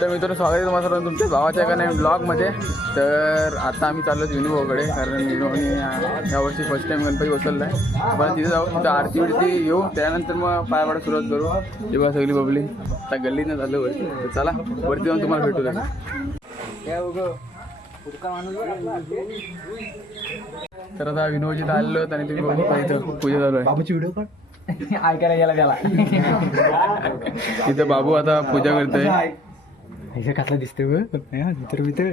तर मित्रांनो स्वागत आहे तुम्हाला सर्वांचं तुमच्या भावाच्या एका नवीन ब्लॉगमध्ये. तर आता आम्ही चाललो विनोभाऊकडे, कारण विनोभाने यावर्षी फर्स्ट टाईम गणपती बसवला आहे. आपण तिथे जाऊ, तिथं आरती बिरती येऊ, त्यानंतर मग पायापाडा सुरुवात करू. तेव्हा सगळी पब्लिक आता गल्लीनं झालं वरती. तर चला वरती जाऊन तुम्हाला भेटू द्या. तर आता विनोदजी तर आलेलो आणि तुम्ही बघू इथं पूजा चालू आहे. बाबूची व्हिडिओ पण ऐकायला गेला त्याला. इथं बाबू आता पूजा करतोय. कसला दिसतोय मित्र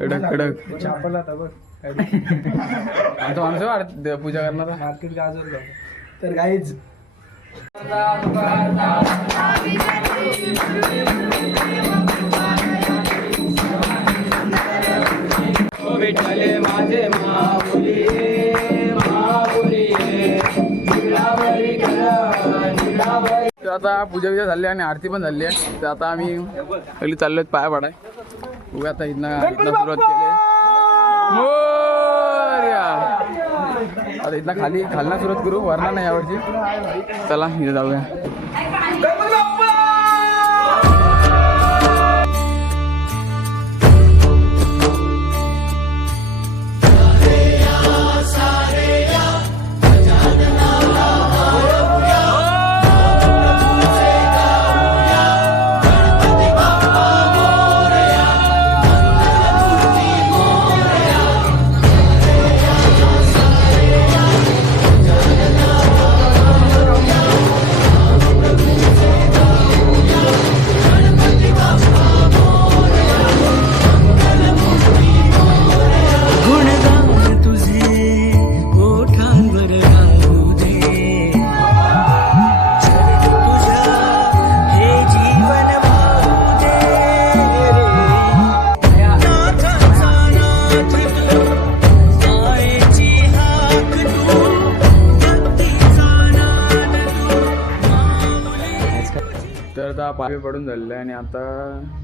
कडक कडक आमचा माणूस पूजा करणार मार्केट गाजर. तर काहीच भेटले माझे माऊली तर आता पूजा बिजा झाली आणि आरती पण झाली आहे. तर आता आम्ही पहिली चाललो पाया पाडाय. उगा आता इथनं सुरुवात केली. आता इथनं खालना सुरुवात करू, वरना नाही यावर्षी. चला इथं जाऊया. तर आता पाय पडून झालेलं आहे आणि आता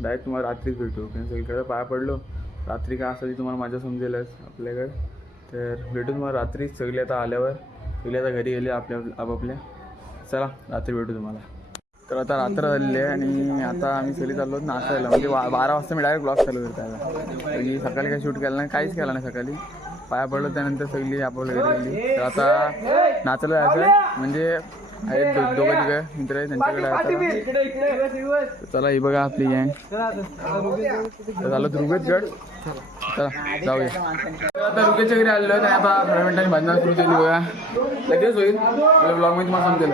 डायरेक्ट तुम्हाला रात्रीच भेटू. कारण सगळीकडे पाया पडलो, रात्री काय असं तुम्हाला माझ्या समजेलच आपल्याकडे. तर भेटू तुम्हाला रात्री. सगळी आता आल्यावर सगळी आता घरी गेले आपापल्या. चला रात्री भेटू तुम्हाला. तर आता रात्र झालेली आहे आणि आता आम्ही सगळी चाललो नाचायला. म्हणजे 12 वाजता मी डायरेक्ट ब्लॉग चालू करतो आता. आणि सकाळी काही शूट केलं नाही, काहीच केलं नाही सकाळी. पाया पडलो त्यानंतर सगळी आपापल्या घरी गेली. तर आता नाचायला जायचं म्हणजे आहेत दोघं तिघं मित्र आहे त्यांच्याकडे. चला ही बघा आपली गँग. झालं रुगेशगड. चला जाऊया. आता रुगेशच्या घरी आलेलो आहे. आता थोड्या मिनिटांनी भाजणार सुरू केली बघा. लगेच होईल ब्लॉग मध्ये तुम्हाला समजेल.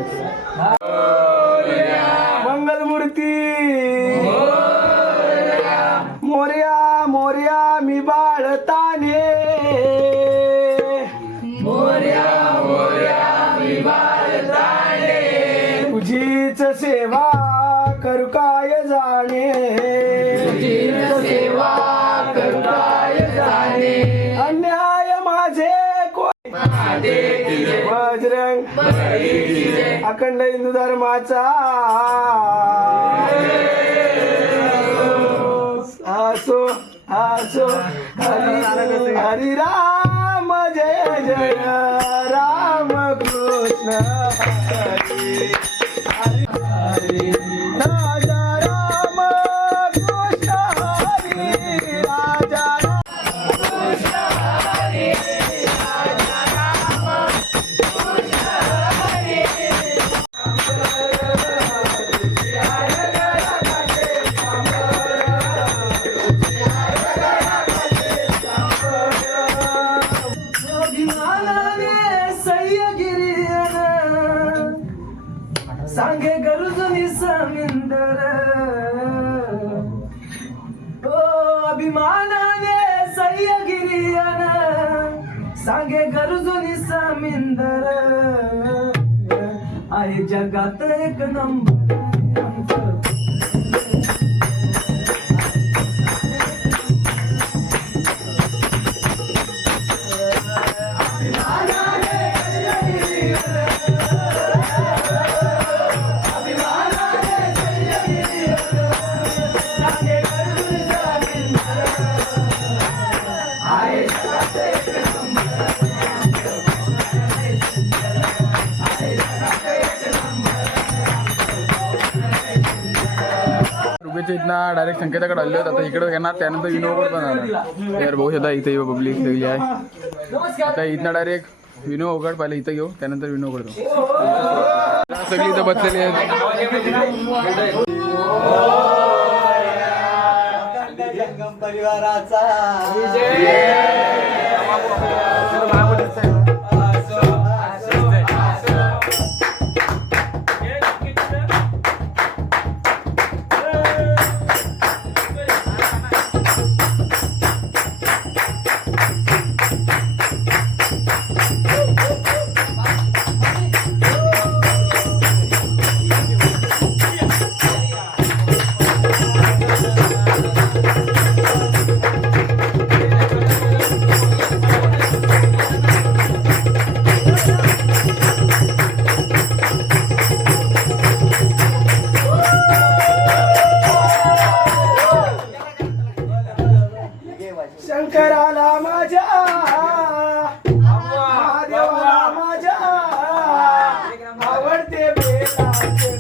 मंगलमूर्ती मोर्या मोर्या मी बाळताने. मोर्या मोर्या मी बाळताने. तुझीच सेवा करू काय जाणे. तुझीच सेवा करू काय जाणे. अन्याय माझे बजरंग अखंड हिंदू धर्माचा. असो असो हरी हरी राम जय जय राम कृष्ण हरी हरी राजा राम कृष्ण हरी राजा कृष्ण हरी राजा राम कृष्ण हरी. सांगे गरुजुनी समिंदर. ओ अभिमानाने सह्यगिरियन सांगे गरुजुनी समिंदर. आहे जगात एक नंबर. पायपेच्या इथं डायरेक्ट संकेताकडे आले होते. आता इकडे येणार त्यानंतर विनोवर पण आला यार भाऊ सुद्धा इथे येऊ पब्लिक सगळी आहे. आता इथनं डायरेक्ट विनो उघड पाहिलं इथं घेऊ त्यानंतर विनो उघडतो. सगळी इथं बसलेली आहेत. परिवाराचा शंकराला माझ्या महादेवाला माझ्या आवडते बेलाचे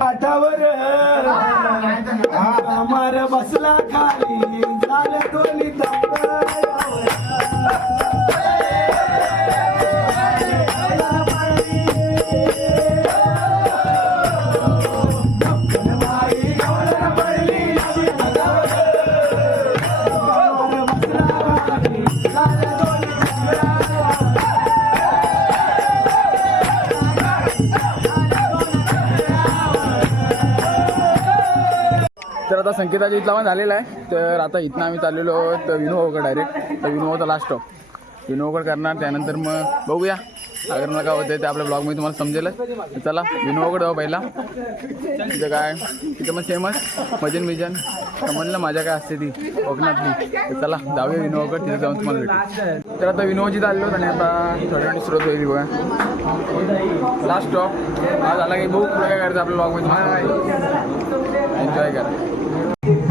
काठावर अमर बसला खाली झालं दोन्ही तर आता संकेताच्या इथला पण झालेला आहे. तर आता इथनं आम्ही चाललेलो आहोत विनोबाकडे डायरेक्ट. तर विनोबाचा लास्ट स्टॉप विनोबाकडे करणार. त्यानंतर मग बघूया अगर मला काय होतं ते आपल्या ब्लॉगमध्ये तुम्हाला समजेलच. चला विनोबाकडे जाऊ पहिला. तिथं काय तिथं मग फेमस भजन बिजन म्हणलं माझ्या काय असते ती कोकणातली. तर चला जाऊया विनोबाकडे. तिथे जाऊन तुम्हाला भेटू. तर आता विनोबाची चाललो आणि आता थोड्या स्रोत होईल बघा. लास्ट स्टॉप हा झाला की बघू पुढे काय करायचं आपल्या ब्लॉगमध्ये. एन्जॉय करा.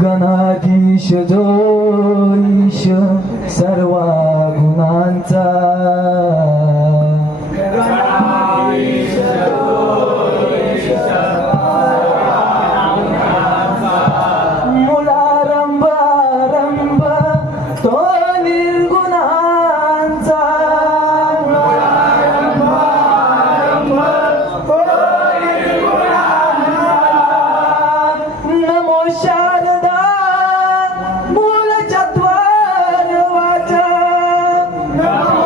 गणाधीश जो ईश सर्वा गुणांचा मुलारंभ आरंभ तो निर्गुणांचा नमो शारदा मूल चत्वार वाचा नमो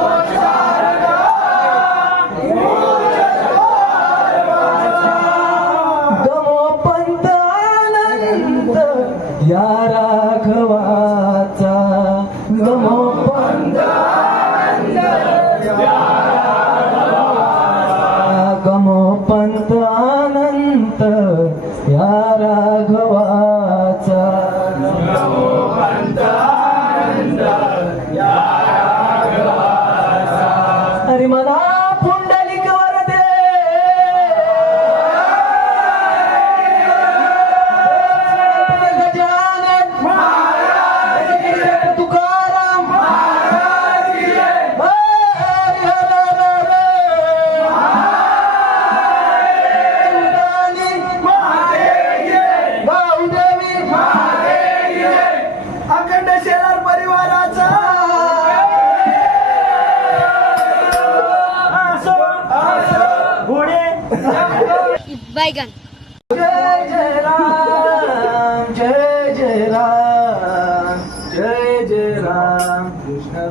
बैगन. जय जय राम जय जय राम जय जय राम कृष्ण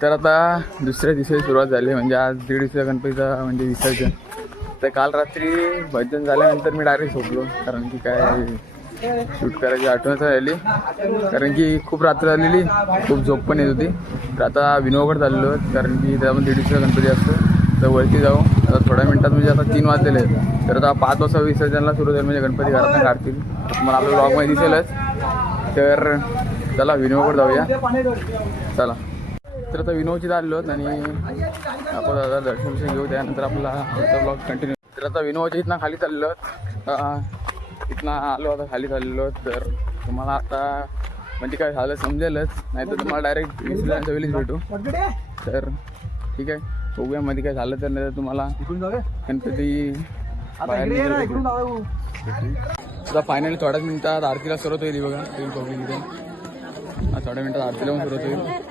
तर आता दुसऱ्या दिवशी सुरुवात झाली म्हणजे आज दीड दिवसा गणपतीचा म्हणजे विसर्जन. तर काल रात्री भजन झाल्यानंतर मी डायरेक्ट झोपलो कारण की काय शूट करायची आठवणच राहिली कारण की खूप रात्र झालेली खूप झोप पण येत होती. तर आता विनोगड चाललो कारण की त्यामध्ये दीड दिवसा गणपती असतो. तर वरती जाऊ आता थोड्या मिनटात म्हणजे आता 3 वाजलेले आहेत. तर आता 5 वाजता विसर्जनला सुरू होईल म्हणजे गणपती घरातून काढतील. तुम्हाला आपल्या ब्लॉगमध्ये दिसेलच. तर चला विनोगड जाऊया चला. तर आता विनोदची चाललो आणि आपण दादा दर्शन घेऊ त्यानंतर आपला आमचा ब्लॉग कंटिन्यू. तर आता विनोदच्या इथनं खाली चाललो इथनं आलो आता खाली चाललो. तर तुम्हाला आता म्हणजे काय झालं समजेलच नाही तर तुम्हाला डायरेक्ट विसर्जनच्या वेळीच भेटू. तर ठीक आहे बघूया मध्ये काय झालं तर नाही तर तुम्हाला गणपती बाहेर आता फायनली थोड्याच मिनिटात आरतीला सुरुवात होईल. बघा तुम्ही पब्लिक इथे थोड्या मिनिटात आरतीला पण सुरुवात होईल.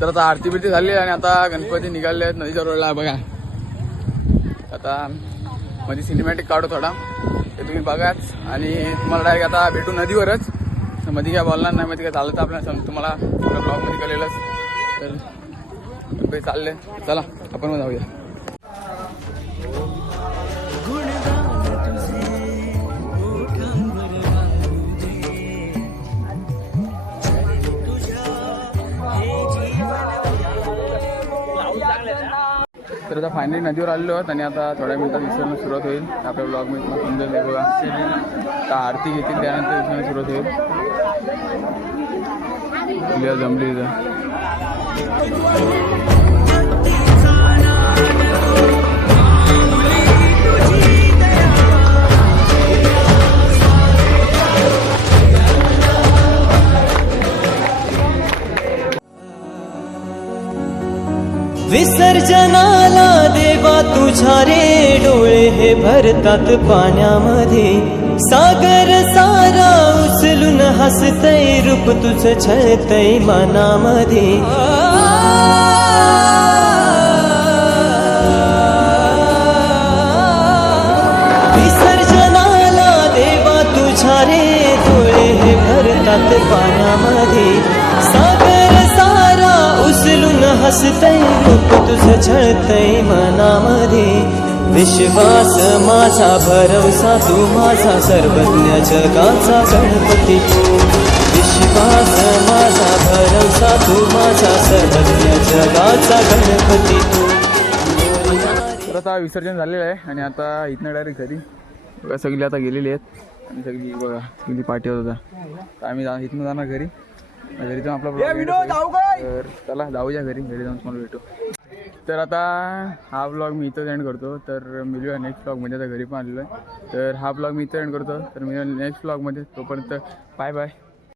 तर आता आरती बिरती झाली आणि आता गणपती निघाले आहेत नदीच्या रोडला. बघा आता मध्ये सिनेमॅटिक काढू थोडा ते तुम्ही बघाच आणि तुम्हाला डायरेक्ट आता भेटू नदीवरच. मध्ये काय बोलणार नाही मध्ये काय झालं तर आपल्याला तुम्हाला आपल्या ब्लॉगमध्ये कळलेलंच. तर गणपती चालले चला आपण जाऊया. तर आता फायनली नदीवर आलेलो आहोत आणि आता थोड्या मिनिटात विसर्जन सुरुवात होईल. आपल्या ब्लॉगमध्ये तुम्हाला समजेल बघा आता आरती घेतील त्यानंतर विसर्जन सुरुवात होईल. जमली इथं विसर्जनाला देवा तुझ्या रे डोळे हे भरतात पाण्यामध्ये सागर सारा उचलून हसतय रूप तुझं छळतय मनामध्ये विसर्जनाला देवा तुझ्या रे डोळे हे भरतात पाण्यामध्ये सागर सारा उचलून हसतय रूप तुझं छळतय मनामध्ये विश्वास माझा भरवसा तू माझा सर्वज्ञ जगाचा गणपती तू विश्वास माझा भरवसा तू माझा सर्वज्ञ जगाचा गणपती तू तर आता विसर्जन झालेलं आहे आणि आता इथनं डायरेक्ट घरी बघा सगळी आता गेलेली आहेत आणि सगळी बघा सगळी पार्टी होत होता तर आम्ही इथनं जाणार घरी घरी जाऊन आपला vlog तर चला जाऊया घरी जाऊन तुम्हाला भेटू तर आता हा ब्लॉग मी इथं एंड करतो तर मिळूया नेक्स्ट ब्लॉगमध्ये आता घरी पण आलेलो आहे तर हा ब्लॉग मी इथं एंड करतो तर मी नेक्स्ट ब्लॉगमध्ये तोपर्यंत बाय बाय